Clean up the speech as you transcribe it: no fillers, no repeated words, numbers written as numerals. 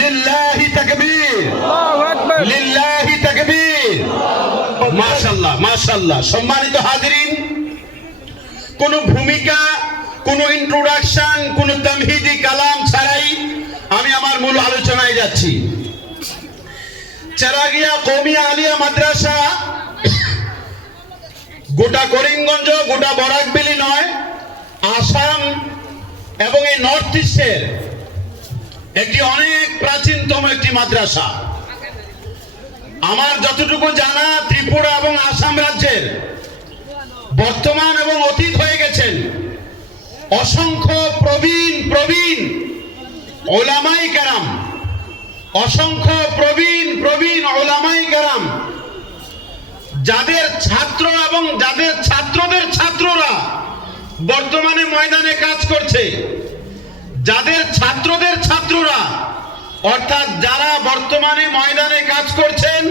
লিল্লাহি তাকবীর, আল্লাহু আকবার, লিল্লাহি তাকবীর। মাশাআল্লাহ মাশাআল্লাহ। সম্মানিত হাজিরিন, কোন ভূমিকা, কোন ইন্ট্রোডাকশন, কোন তামহিদি কালাম ছাড়াই আমি আমার মূল আলোচনায় যাচ্ছি। চেরাগিয়া কওমিয়া আলিয়া মাদ্রাসা গোটা করিমগঞ্জ, গোটা বরাকবেলি নয়, আসাম এবং এই নর্থ ইস্টের একটি অনেক প্রাচীনতম একটি মাদ্রাসা। আমার যতটুকু জানা, ত্রিপুরা এবং আসাম রাজ্যের বর্তমান এবং অতীত হয়ে গেছেন অসংখ্য প্রবীণ ওলামাই কেরাম, অসংখ্য প্রবীণ ওলামাই কেরাম, যাদের ছাত্র এবং যাদের ছাত্রদের ছাত্ররা বর্তমানে ময়দানে কাজ করছে, যাদের ছাত্রদের ছাত্ররা অর্থাৎ যারা বর্তমানে ময়দানে কাজ করছেন